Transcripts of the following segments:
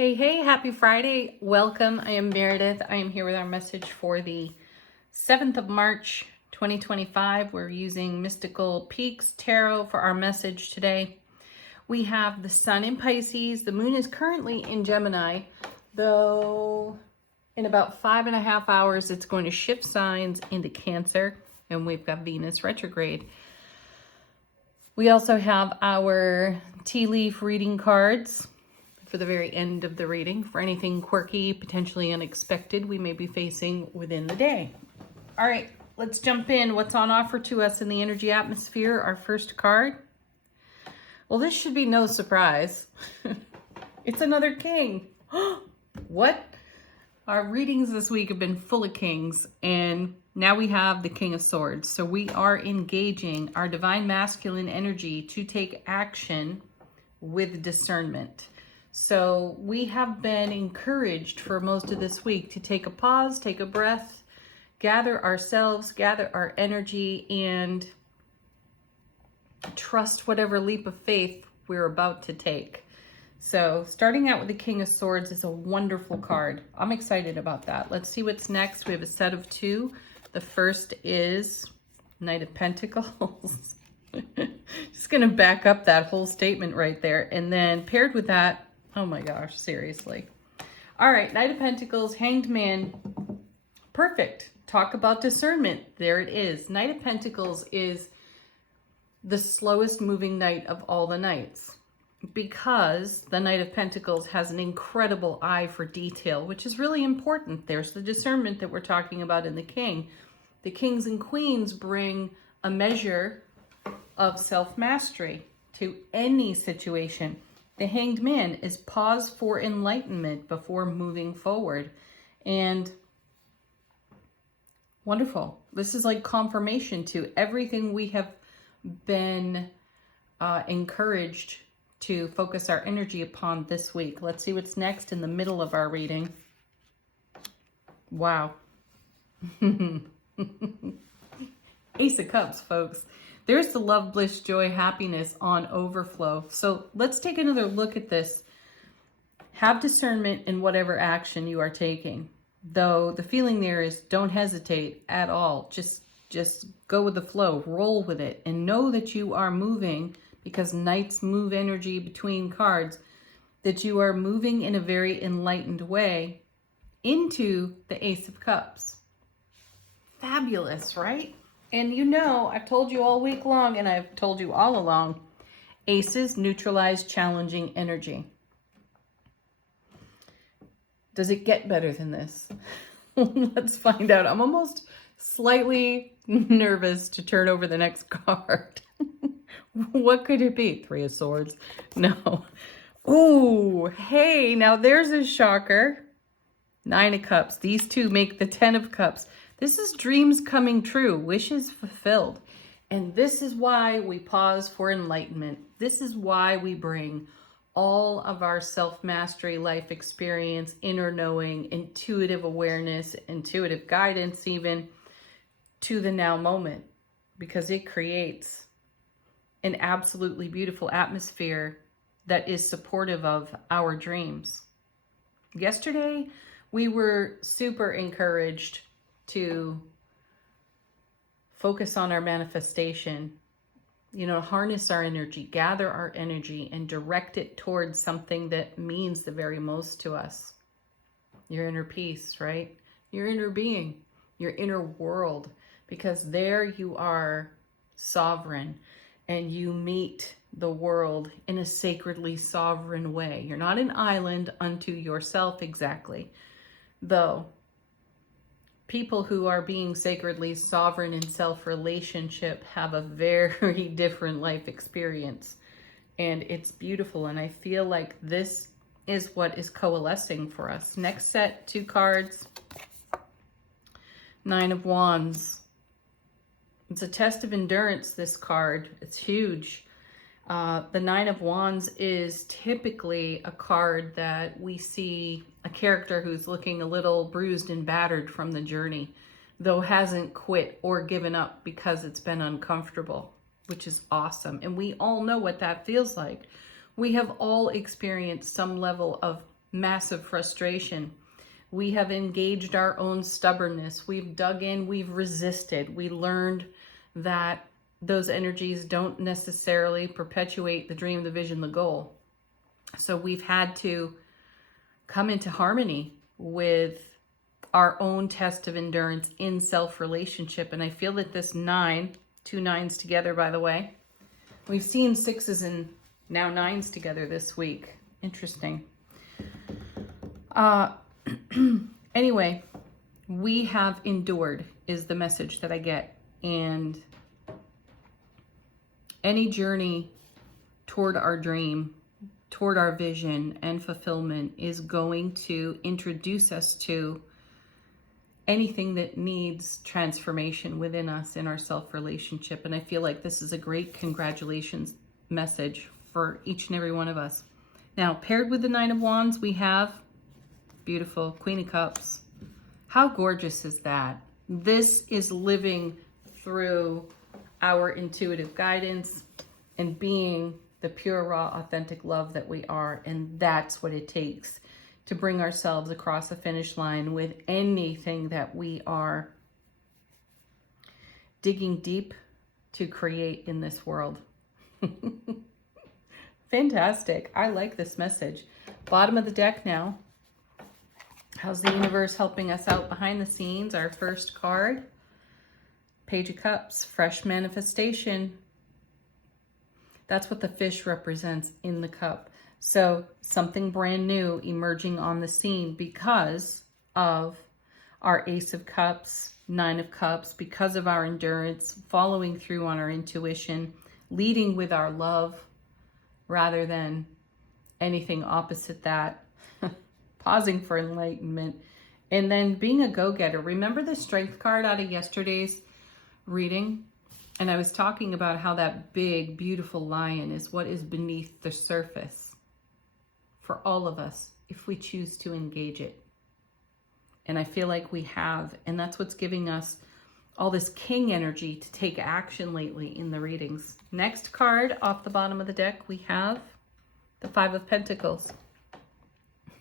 Hey, happy Friday. Welcome. I am Meredith. I am here with our message for the 7th of March, 2025. We're using Mystical Peaks Tarot for our message today. We have the sun in Pisces. The moon is currently in Gemini, though in about 5.5 hours, it's going to shift signs into Cancer, and we've got Venus retrograde. We also have our tea leaf reading cards for the very end of the reading for anything quirky, potentially unexpected we may be facing within the day. All right, let's jump in. What's on offer to us in the energy atmosphere? Our first card. Well, this should be no surprise. It's another king. What? Our readings this week have been full of kings, and now we have the King of Swords. So we are engaging our divine masculine energy to take action with discernment. So we have been encouraged for most of this week to take a pause, take a breath, gather ourselves, gather our energy, and trust whatever leap of faith we're about to take. So starting out with the King of Swords is a wonderful card. I'm excited about that. Let's see what's next. We have a set of two. The first is Knight of Pentacles. Just going to back up that whole statement right there. And then paired with that, oh my gosh, seriously. All right, Knight of Pentacles, Hanged Man. Perfect. Talk about discernment. There it is. Knight of Pentacles is the slowest moving knight of all the knights because the Knight of Pentacles has an incredible eye for detail, which is really important. There's the discernment that we're talking about in the King. The kings and queens bring a measure of self-mastery to any situation. The Hanged Man is pause for enlightenment before moving forward. And wonderful. This is like confirmation to everything we have been encouraged to focus our energy upon this week. Let's see what's next in the middle of our reading. Wow. Ace of Cups, folks. There's the love, bliss, joy, happiness on overflow. So let's take another look at this. Have discernment in whatever action you are taking. Though the feeling there is don't hesitate at all. Just go with the flow, roll with it, and know that you are moving, because knights move energy between cards, that you are moving in a very enlightened way into the Ace of Cups. Fabulous, right? And you know, I've told you all week long, and I've told you all along, aces neutralize challenging energy. Does it get better than this? Let's find out. I'm almost slightly nervous to turn over the next card. What could it be? Three of Swords? No. Ooh, hey, now there's a shocker. Nine of Cups. These two make the 10 of Cups. This is dreams coming true, wishes fulfilled. And this is why we pause for enlightenment. This is why we bring all of our self-mastery, life experience, inner knowing, intuitive awareness, intuitive guidance even, to the now moment. Because it creates an absolutely beautiful atmosphere that is supportive of our dreams. Yesterday, we were super encouraged to focus on our manifestation, harness our energy, gather our energy, and direct it towards something that means the very most to us. Your inner peace, right? Your inner being, your inner world, because there you are sovereign and you meet the world in a sacredly sovereign way. You're not an island unto yourself exactly, though. People who are being sacredly sovereign in self-relationship have a very different life experience. And it's beautiful. And I feel like this is what is coalescing for us. Next set, two cards. Nine of Wands. It's a test of endurance, this card. It's huge. The Nine of Wands is typically a card that we see a character who's looking a little bruised and battered from the journey, though hasn't quit or given up because it's been uncomfortable, which is awesome. And we all know what that feels like. We have all experienced some level of massive frustration. We have engaged our own stubbornness. We've dug in, we've resisted. We learned that those energies don't necessarily perpetuate the dream, the vision, the goal. So we've had to come into harmony with our own test of endurance in self-relationship. And I feel that this 9, 2 9s together, by the way, we've seen 6s and now 9s together this week. Interesting. Anyway, we have endured is the message that I get. And any journey toward our dream, toward our vision and fulfillment is going to introduce us to anything that needs transformation within us in our self-relationship. And I feel like this is a great congratulations message for each and every one of us. Now, paired with the 9 of Wands, we have beautiful Queen of Cups. How gorgeous is that? This is living through our intuitive guidance and being the pure, raw, authentic love that we are. And that's what it takes to bring ourselves across the finish line with anything that we are digging deep to create in this world. Fantastic. I like this message. Bottom of the deck now. How's the universe helping us out behind the scenes? Our first card, Page of Cups, fresh manifestation. That's what the fish represents in the cup. So something brand new emerging on the scene because of our Ace of Cups, 9 of Cups, because of our endurance, following through on our intuition, leading with our love rather than anything opposite that, pausing for enlightenment, and then being a go-getter. Remember the Strength card out of yesterday's reading? And I was talking about how that big, beautiful lion is what is beneath the surface for all of us if we choose to engage it. And I feel like we have, and that's what's giving us all this king energy to take action lately in the readings. Next card off the bottom of the deck, we have the 5 of Pentacles.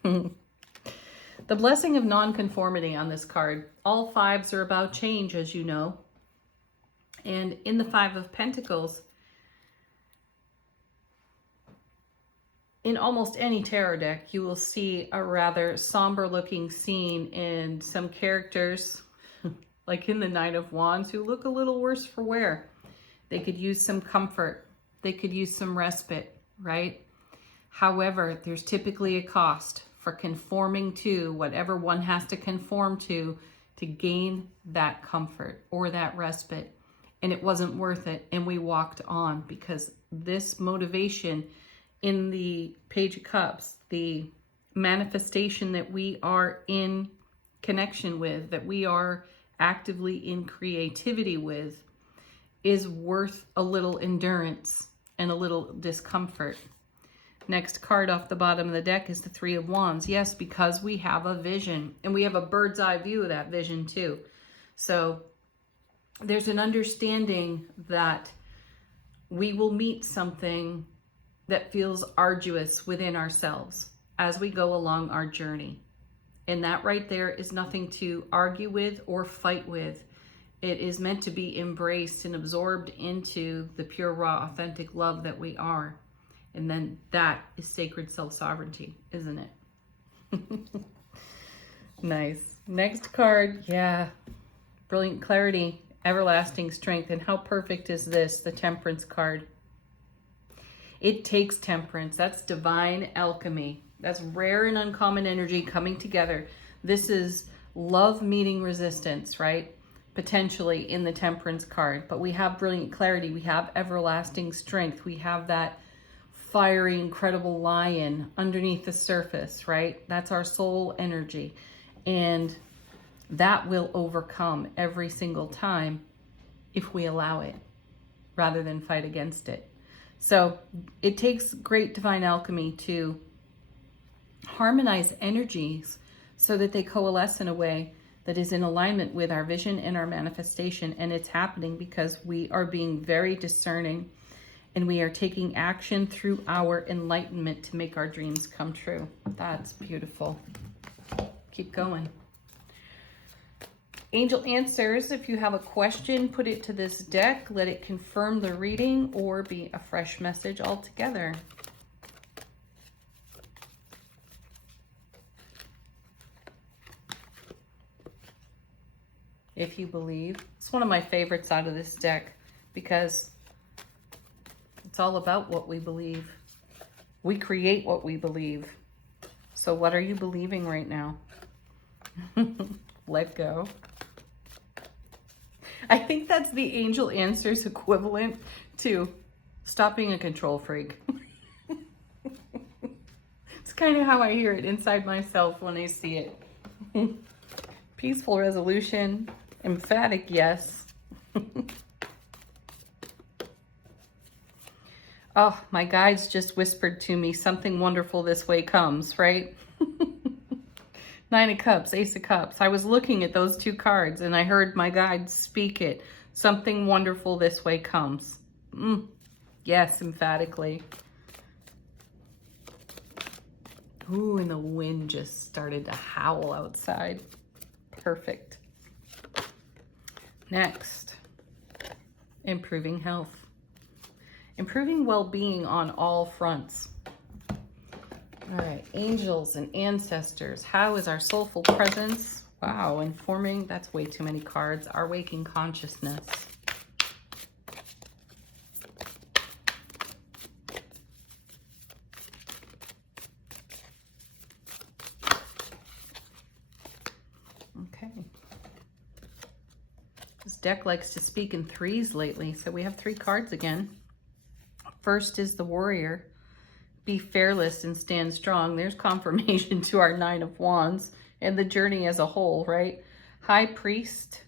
The blessing of nonconformity on this card. All 5s are about change, as you know. And in the 5 of Pentacles, in almost any tarot deck, you will see a rather somber looking scene and some characters, like in the 9 of Wands, who look a little worse for wear. They could use some comfort. They could use some respite, right? However, there's typically a cost for conforming to whatever one has to conform to gain that comfort or that respite. And it wasn't worth it. And we walked on because this motivation in the Page of Cups, the manifestation that we are in connection with, that we are actively in creativity with, is worth a little endurance and a little discomfort. Next card off the bottom of the deck is the 3 of Wands. Yes, because we have a vision and we have a bird's eye view of that vision too. So there's an understanding that we will meet something that feels arduous within ourselves as we go along our journey. And that right there is nothing to argue with or fight with. It is meant to be embraced and absorbed into the pure, raw, authentic love that we are. And then that is sacred self-sovereignty, isn't it? Nice. Next card, yeah. Brilliant clarity, everlasting strength. And how perfect is this, the Temperance card? It takes temperance. That's divine alchemy. That's rare and uncommon energy coming together. This is love meeting resistance, right? Potentially in the Temperance card. But we have brilliant clarity. We have everlasting strength. We have that fiery, incredible lion underneath the surface, right? That's our soul energy. And that will overcome every single time if we allow it rather than fight against it. So it takes great divine alchemy to harmonize energies so that they coalesce in a way that is in alignment with our vision and our manifestation. And it's happening because we are being very discerning And we are taking action through our enlightenment to make our dreams come true. That's beautiful. Keep going. Angel answers, if you have a question, put it to this deck. Let it confirm the reading or be a fresh message altogether. If you believe. It's one of my favorites out of this deck because it's all about what we believe. We create what we believe. So what are you believing right now? Let go. I think that's the angel answers equivalent to stop being a control freak. It's kind of how I hear it inside myself when I see it. Peaceful resolution, emphatic yes. Oh, my guides just whispered to me, something wonderful this way comes, right? Nine of Cups, Ace of Cups. I was looking at those two cards and I heard my guides speak it. Something wonderful this way comes. Yes, emphatically. Ooh, and the wind just started to howl outside. Perfect. Next, improving health. Improving well-being on all fronts. All right, angels and ancestors. How is our soulful presence? Wow, informing, that's way too many cards. Our waking consciousness. Okay. This deck likes to speak in threes lately, so we have 3 cards again. First is the warrior. Be fearless and stand strong. There's confirmation to our 9 of Wands and the journey as a whole, right? High priest.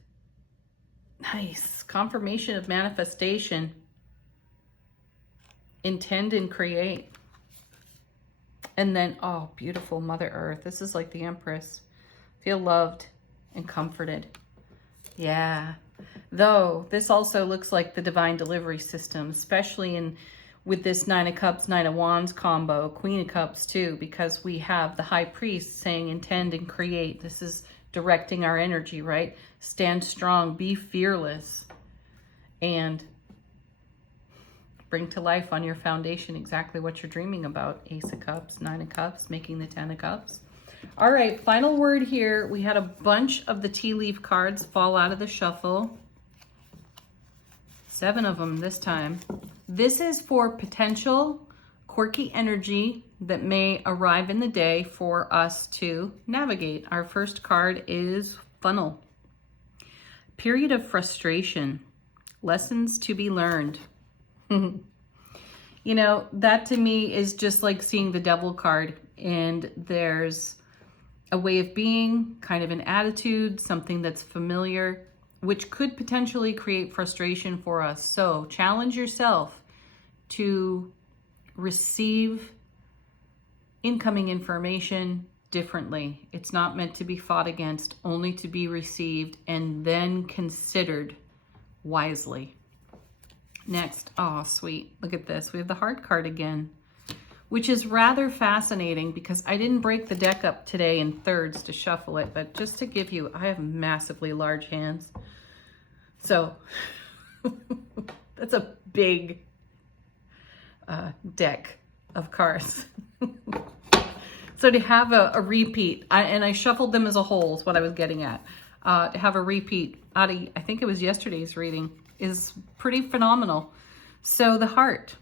Nice. Confirmation of manifestation. Intend and create. And then, oh, beautiful Mother Earth. This is like the Empress. Feel loved and comforted. Yeah. Though, this also looks like the divine delivery system, especially with this 9 of Cups, 9 of Wands combo, Queen of Cups too, because we have the High Priest saying intend and create. This is directing our energy, right? Stand strong, be fearless, and bring to life on your foundation exactly what you're dreaming about. Ace of Cups, 9 of Cups, making the 10 of Cups. All right, final word here. We had a bunch of the tea leaf cards fall out of the shuffle. 7 of them this time. This is for potential quirky energy that may arrive in the day for us to navigate. Our first card is funnel. Period of frustration. Lessons to be learned. You know, that to me is just like seeing the devil card, and there's a way of being, kind of an attitude, something that's familiar, which could potentially create frustration for us. So challenge yourself to receive incoming information differently. It's not meant to be fought against, only to be received and then considered wisely. Next, oh sweet, look at this. We have the heart card again, which is rather fascinating because I didn't break the deck up today in thirds to shuffle it, but just to give you, I have massively large hands. So that's a big deck of cards. So to have a repeat, and I shuffled them as a whole is what I was getting at. To have a repeat out of, I think it was yesterday's reading, is pretty phenomenal. So the heart,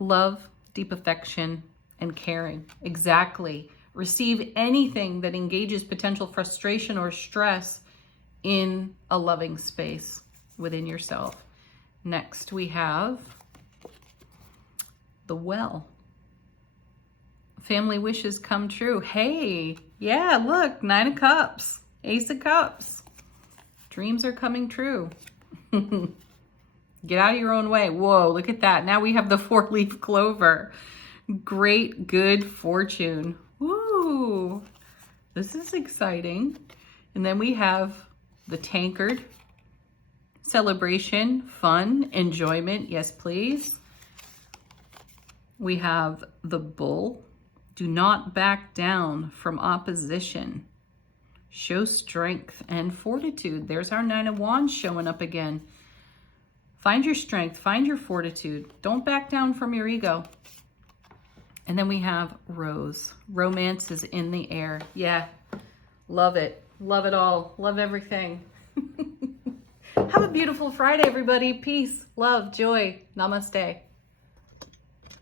love, deep affection, and caring. Exactly. Receive anything that engages potential frustration or stress in a loving space within yourself. Next, we have the well. Family wishes come true. Hey, yeah, look, 9 of Cups, Ace of Cups. Dreams are coming true. Get out of your own way. Whoa, look at that. Now we have the 4-leaf clover. Great, good fortune. Woo, this is exciting. And then we have the tankard, celebration, fun, enjoyment. Yes, please. We have the Bull. Do not back down from opposition. Show strength and fortitude. There's our Nine of Wands showing up again. Find your strength, find your fortitude. Don't back down from your ego. And then we have Rose. Romance is in the air. Yeah, love it. Love it all. Love everything. Have a beautiful Friday, everybody. Peace, love, joy. Namaste.